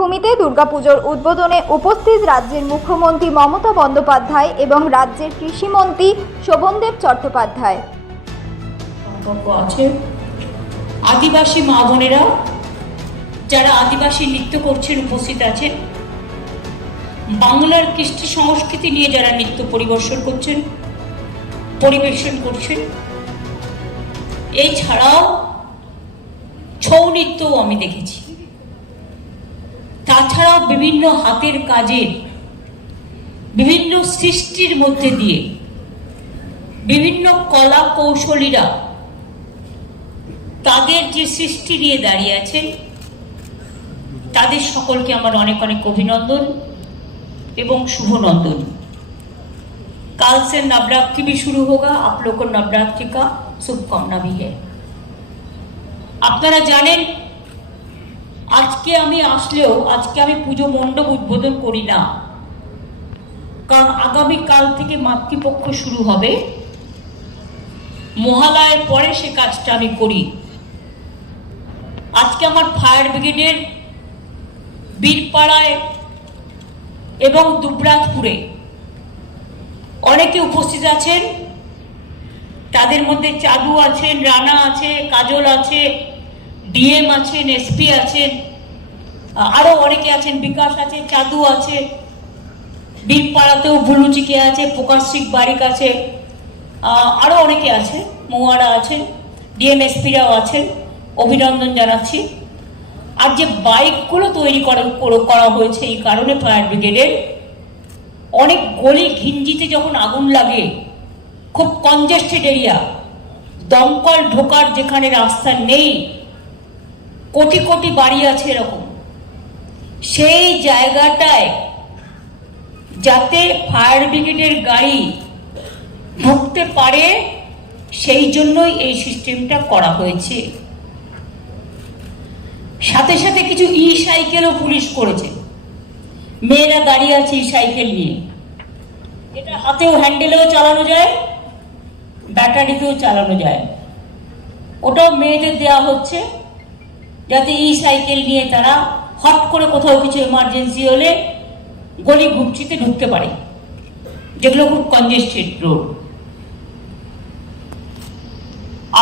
বীরভূমিতে দুর্গাপুজোর উদ্বোধনে উপস্থিত রাজ্যের মুখ্যমন্ত্রী মমতা বন্দ্যোপাধ্যায় এবং রাজ্যের কৃষিমন্ত্রী শোভনদেব চট্টোপাধ্যায়। আদিবাসী মা বোনেরা, যারা আদিবাসী নৃত্য করছেন, উপস্থিত আছেন। বাংলার কৃষ্টি সংস্কৃতি নিয়ে যারা নৃত্য পরিবেশন করছেন পরিবেশন করছেন এই ছাড়াও ছৌ নৃত্যও আমি দেখেছি। তাছাড়াও বিভিন্ন হাতের কাজের বিভিন্ন সৃষ্টির মধ্যে দিয়ে বিভিন্ন কলা কৌশলীরা তাদের যে সৃষ্টি নিয়ে দাঁড়িয়ে আছেন তাদের সকলকে আমার অনেক অনেক অভিনন্দন এবং শুভনন্দন काल से नवरात्रि भी शुरू होगा आप लोग को नवरात्रि का शुभकामना भी है আপনারা জানেন আজকে আমি আসলেও, আজকে আমি পুজো মণ্ডপ উদ্বোধন করি না। কারণ আগামী কাল থেকে মাতৃপক্ষ শুরু হবে। মহালয়ের পরে সে কাজটা আমি করি। আজকে আমার ফায়ার ব্রিগেডের বীরপাড়ায় এবং দুবরাজপুরে অনেকে উপস্থিত আছেন। তাদের মধ্যে চাদু আছেন, রানা আছে, কাজল আছে ডিএম আছেন এসপি আছেন আরও অনেকে আছেন, বিকাশ আছে, চাদু আছে বীরপাড়াতেও ভুলুচিকে আছে প্রকাশিক বারিক আছে আরও অনেকে আছে, মৌয়ারা আছেন ডিএমএসপিরাও আছেন, অভিনন্দন জানাচ্ছি। আর যে বাইকগুলো তৈরি করা হয়েছে এই কারণে ফায়ার ব্রিগেডের, অনেক গলি ঘিঞ্জিতে যখন আগুন লাগে, খুব কনজেস্টেড এরিয়া দমকল ঢোকার যেখানে রাস্তা নেই কোটি কোটি বাড়ি আছে এরকম। সেই জায়গাটায় যাতে ফায়ার ব্রিগেডের গাড়ি ঢুকতে পারে, সেই জন্যই এই সিস্টেমটা করা হয়েছে। সাথে সাথে কিছু ই সাইকেলও পুলিশ করেছে। মেয়েরা দাঁড়িয়ে আছে ই সাইকেল নিয়ে। এটা হাতেও হ্যান্ডেলেও চালানো যায় ব্যাটারিতেও চালানো যায়। ওটাও মেয়েদের দেওয়া হচ্ছে। যাতে এই সাইকেল নিয়ে তারা হট করে কোথাও কিছু এমার্জেন্সি হলে গলি ঘুপচিতে ঢুকতে পারে। যেগুলো খুব কনজেস্টেড রোড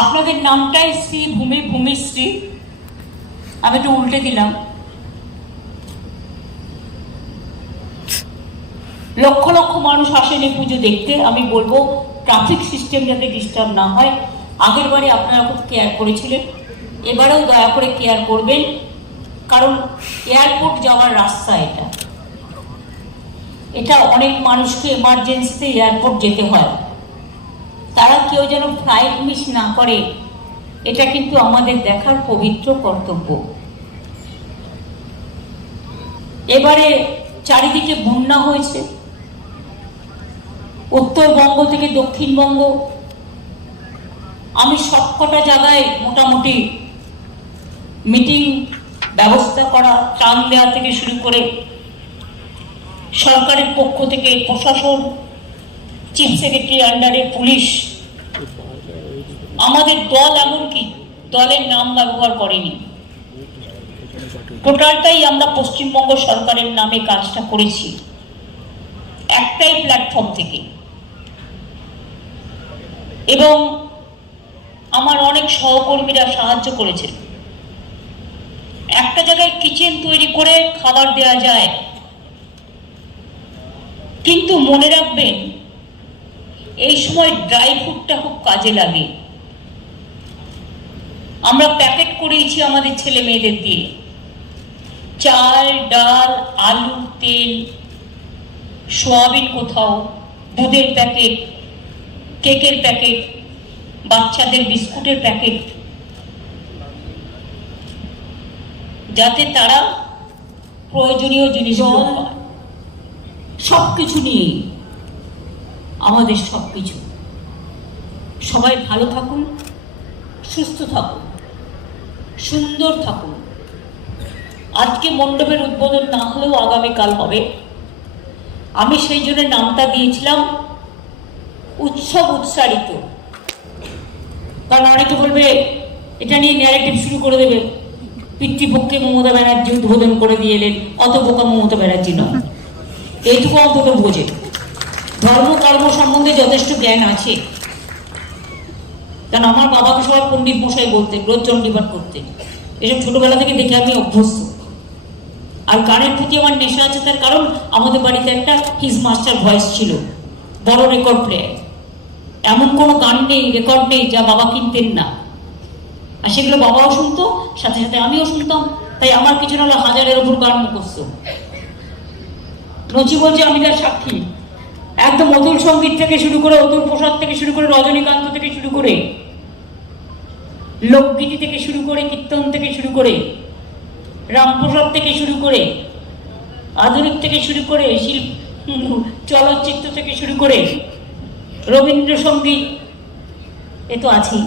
আপনাদের নামটাই শ্রী ভূমি ভূমিশ্রী আমি একটু উল্টে দিলাম। লক্ষ লক্ষ মানুষ আসেন এই পুজো দেখতে। আমি বলব ট্রাফিক সিস্টেম যাতে ডিস্টার্ব না হয়। আগের বারে আপনারা খুব কেয়ার করেছিলেন। এবারেও দয়া করে কেয়ার করবেন, কারণ এয়ারপোর্ট যাওয়ার রাস্তা এটা। এটা অনেক মানুষকে এমার্জেন্সিতে এয়ারপোর্ট যেতে হয়। তারা কেউ যেন ফ্লাইট মিস না করে, এটা কিন্তু আমাদের দেখার পবিত্র কর্তব্য। এবারে চারিদিকে বন্যা হয়েছে। উত্তরবঙ্গ থেকে দক্ষিণবঙ্গ। আমি সবকটা জায়গায় মোটামুটি মিটিং ব্যবস্থা করা ত্রাণ দেওয়া থেকে শুরু করে সরকারের পক্ষ থেকে প্রশাসন চিফ সেক্রেটারি আন্ডারে পুলিশ, আমাদের দল এমনকি দলের নাম ব্যবহার করেনি। টোটালটাই আমরা পশ্চিমবঙ্গ সরকারের নামে কাজটা করেছি, একটাই প্ল্যাটফর্ম থেকে। এবং আমার অনেক সহকর্মীরা সাহায্য করেছেন। একটা জায়গায় কিচেন তৈরি করে খাবার দেওয়া যায়। কিন্তু মনে রাখবেন, এই সময় ড্রাই ফ্রুটটা খুব কাজে লাগে। আমরা প্যাকেট করিয়েছি আমাদের ছেলে মেয়েদের দিয়ে। চাল, ডাল, আলু, তেল, সোয়াবিন কোথাও, দুধের প্যাকেট কেকের প্যাকেট বাচ্চাদের বিস্কুটের প্যাকেট যাতে তারা প্রয়োজনীয় জিনিস সব কিছু নিয়ে আমাদের সব কিছু সবাই ভালো থাকুন সুস্থ থাকুন সুন্দর থাকুন। আজকে মণ্ডপের উদ্বোধন না হলেও আগামীকাল হবে। আমি সেই জন্য নামটা দিয়েছিলাম উৎসব উৎসারিত। কারণ অনেকে বলবে এটা নিয়ে ন্যারেটিভ শুরু করে দেবে। পিতৃপক্ষে মমতা ব্যানার্জি উদ্বোধন করে দিয়ে এলেন, অত বোকা মমতা ব্যানার্জি নয়। এইটুকু অন্তত বোঝে। ধর্ম কর্ম সম্বন্ধে যথেষ্ট জ্ঞান আছে। কারণ আমার বাবাকে সবাই পণ্ডিত মশাই বলতেন, রোজ চণ্ডীপাঠ করতেন। এসব ছোটবেলা থেকে দেখে আমি অভ্যস্ত। আর গানের প্রতি আমার নেশা আছে, তার কারণ আমাদের বাড়িতে একটা হিজ মাস্টার ভয়েস ছিল, বড় রেকর্ড প্লেয়ার। এমন কোনো গান নেই, রেকর্ড নেই যা বাবা কিনতেন না। আর সেগুলো বাবাও শুনতো, সাথে সাথে আমিও শুনতাম। তাই আমার কিছু না হলে হাজারের ওপর গান মুখস্থ। নচি বলছে আমি তার সাক্ষী। একদম অতুল সংগীত থেকে শুরু করে, অতুল প্রসাদ থেকে শুরু করে, রজনীকান্ত থেকে শুরু করে লোকগীতি থেকে শুরু করে, কীর্তন থেকে শুরু করে, রামপ্রসাদ থেকে শুরু করে, আধুনিক থেকে শুরু করে শিল্প চলচ্চিত্র থেকে শুরু করে, রবীন্দ্রসঙ্গীত এ তো আছেই।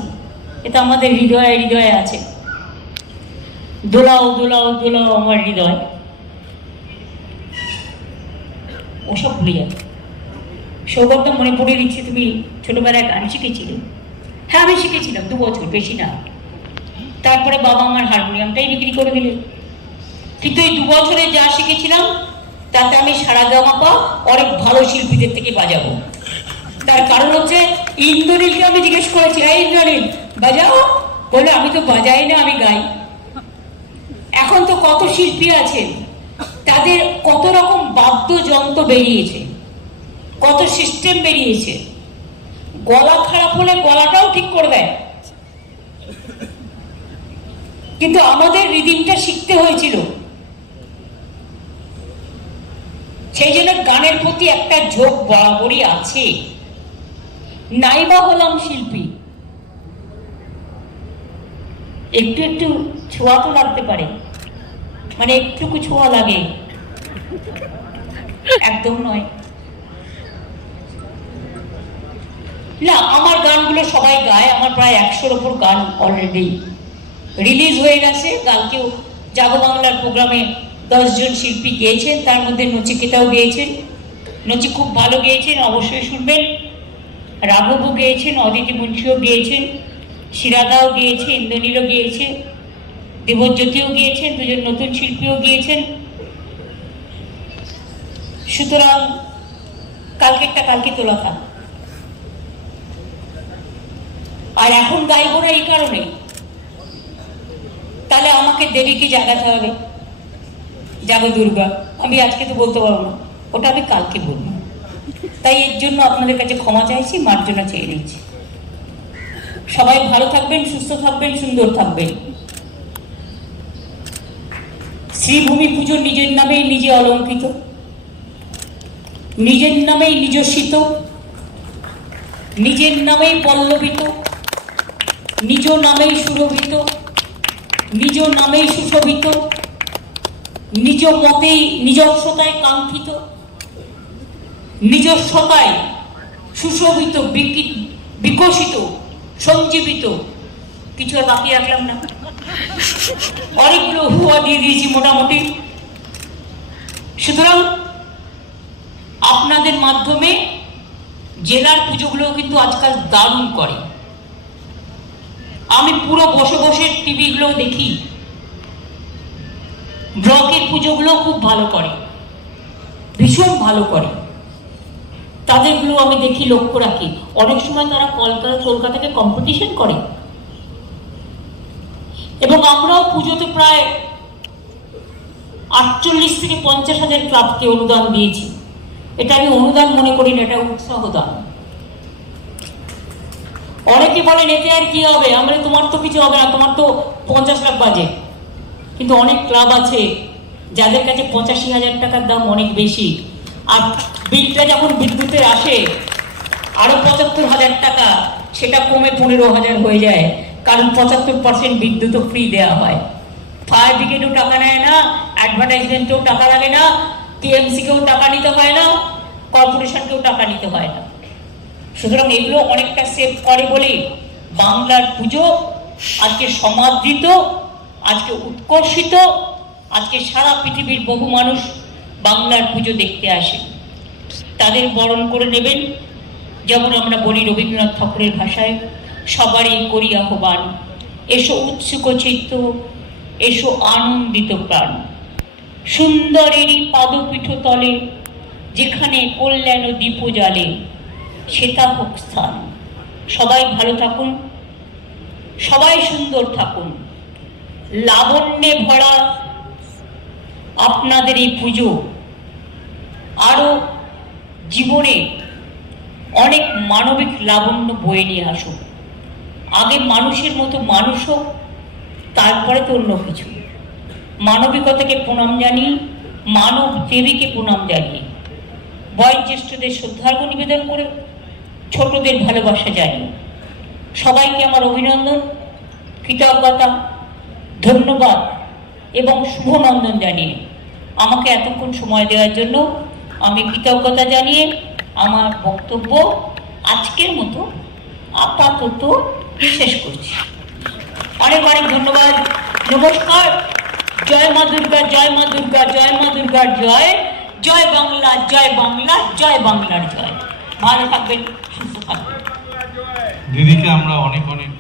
এ তো আমাদের হৃদয়ে হৃদয়ে আছে। দোলাও দোলাও দোলাও আমার হৃদয়। ওসব ভুলে যাবে সৌগত মনে পড়ে দিচ্ছে, তুমি ছোটবেলায় গান শিখেছিলে। হ্যাঁ আমি শিখেছিলাম, দু বছর, বেশি না। তারপরে বাবা আমার হারমোনিয়ামটাই বিক্রি করে দিলেন। কিন্তু এই দু বছরে যা শিখেছিলাম, তাতে আমি সারা গামাপা অনেক ভালো শিল্পীদের থেকে বাজাবো। তার কারণ হচ্ছে ইন্দ্রনীলকে আমি জিজ্ঞেস করেছি, এই ইন্দ্রনীল বাজাও? বলে, আমি তো বাজাই না, আমি গাই। এখন তো কত শিল্পী আছেন, তাদের কত রকম বাদ্যযন্ত্র বেরিয়েছে, কত সিস্টেম বেরিয়েছে। গলা খারাপ হলে গলাটাও ঠিক করে দেয়। কিন্তু আমাদের রিদিমটা শিখতে হয়েছিল। সেই জন্য গানের প্রতি একটা ঝোঁক বরাবরই আছে। নাইবা হলাম শিল্পী। একটু একটু ছোঁয়া তো লাগতে পারে। মানে একটুকু ছোঁয়া লাগে। একদম নয়। না, আমার গানগুলো সবাই গায়। আমার প্রায় একশোর ওপর গান অলরেডি রিলিজ হয়ে গেছে। কালকেও জাগো বাংলার প্রোগ্রামে দশজন শিল্পী গেয়েছেন। তার মধ্যে নচিকেতাও গেয়েছেন। নচি খুব ভালো গেয়েছেন, অবশ্যই শুনবেন। রাঘবও গেয়েছেন, অদিতি মুন্সিও গেয়েছেন। শিরাদাও গিয়েছে, ইন্দ্রনীলও গিয়েছে, দেবজ্যোতিও গিয়েছেন, দুজন নতুন শিল্পীও গিয়েছেন। সুতরাং কালকেরটা কালকে তোলা থাক। আর এখন গাইব না এই কারণে, তাহলে আমাকে দেবীকে জাগাতে হবে? জাগো দুর্গা, আমি আজকে তো বলতে পারব না, ওটা আমি কালকে বলব। তাই এর জন্য আপনাদের কাছে ক্ষমা চাইছি, মার্জনা চেয়ে নিচ্ছি। সবাই ভালো থাকবেন, সুস্থ থাকবেন, সুন্দর থাকবেন। শ্রীভূমি পুজো নিজের নামেই নিজে অলঙ্কৃত, নিজের নামেই নিজস্বিত, নিজের নামেই পল্লবিত, নিজ নামেই সুরভিত, নিজ নামেই সুশোভিত, নিজ মতেই নিজস্বতায় কাঙ্ক্ষিত, নিজস্বতায় সুশোভিত বিকশিত সঞ্জীবিত। কিছু আর বাকি রাখলাম না। অনেকগুলো হুয়া দিয়ে দিয়েছি মোটামুটি। সুতরাং আপনাদের মাধ্যমে জেলার পুজোগুলো কিন্তু আজকাল দারুণ করে। আমি পুরো বসে বসে টিভিগুলো দেখি। ব্লকের পুজোগুলো খুব ভালো করে। ভীষণ ভালো করে। তাদেরগুলো আমি দেখি লক্ষ্য রাখি। অনেক সময় তারা কলকাতা, কলকাতাকে কম্পিটিশন করে। এবং আমরাও পুজোতে প্রায় আটচল্লিশ থেকে পঞ্চাশ হাজার ক্লাবকে অনুদান দিয়েছি। এটা আমি অনুদান মনে করি না, এটা উৎসাহ দান। অনেকে বলেন, এতে আর কি হবে? আমরা তোমার তো কিছু হবে না, তোমার তো পঞ্চাশ লাখ বাজেট কিন্তু অনেক ক্লাব আছে যাদের কাছে পঁচাশি হাজার টাকার দাম অনেক বেশি। আর বিলটা যখন বিদ্যুতে আসে, আরও পঁচাত্তর হাজার টাকা, সেটা কমে পনেরো হাজার হয়ে যায়, কারণ পঁচাত্তর পার্সেন্ট বিদ্যুৎও ফ্রি দেওয়া হয়। ফায়ার ব্রিগেডও টাকা নেয় না অ্যাডভার্টাইজমেন্টেও টাকা লাগে না টিএমসিকেও টাকা নিতে হয় না কর্পোরেশনকেও টাকা নিতে হয় না। সুতরাং এগুলো অনেকটা সেভ করে বলে বাংলার পুজো আজকে সমাদৃত, আজকে উৎকর্ষিত, আজকে সারা পৃথিবীর বহু মানুষ বাংলার পুজো দেখতে আসে। তাদের বরণ করে নেবেন, যেমন আমরা বলি রবীন্দ্রনাথ ঠাকুরের ভাষায়, সবারই করি আহ্বান, এসো উৎসুক চিত্ত, এসো আনন্দিত প্রাণ। সুন্দরেরই পাদপীঠ তলে, যেখানে কল্যাণ দীপ জালে সেটা হোক স্থান। সবাই ভালো থাকুন, সবাই সুন্দর থাকুন। লাবণ্যে ভরা আপনাদের এই পুজো আরও জীবনে অনেক মানবিক লাবণ্য বয়ে নিয়ে আসুক। আগে মানুষের মতো মানুষ হোক, তারপরে তো অন্য কিছু। মানবিকতাকে প্রণাম জানিয়ে, মানব দেবীকে প্রণাম জানিয়ে, বয়োজ্যেষ্ঠদের শ্রদ্ধার্ঘ নিবেদন করে ছোটদের ভালোবাসা জানিয়ে। সবাইকে আমার অভিনন্দন, কৃতজ্ঞতা, ধন্যবাদ। এবং শুভনন্দন জানিয়ে। আমাকে এতক্ষণ সময় দেওয়ার জন্য আমি কৃতজ্ঞতা জানিয়ে আমার বক্তব্য আজকের মতো আপাতত শেষ করছি। অনেক অনেক ধন্যবাদ। নমস্কার। জয় মা দুর্গা, জয় মা দুর্গা, জয় মা দুর্গার জয়। জয় বাংলা জয় বাংলা, জয় বাংলার জয়। ভালো থাকবেন, সুস্থ থাকবেন। দিদিকে আমরা অনেক অনেক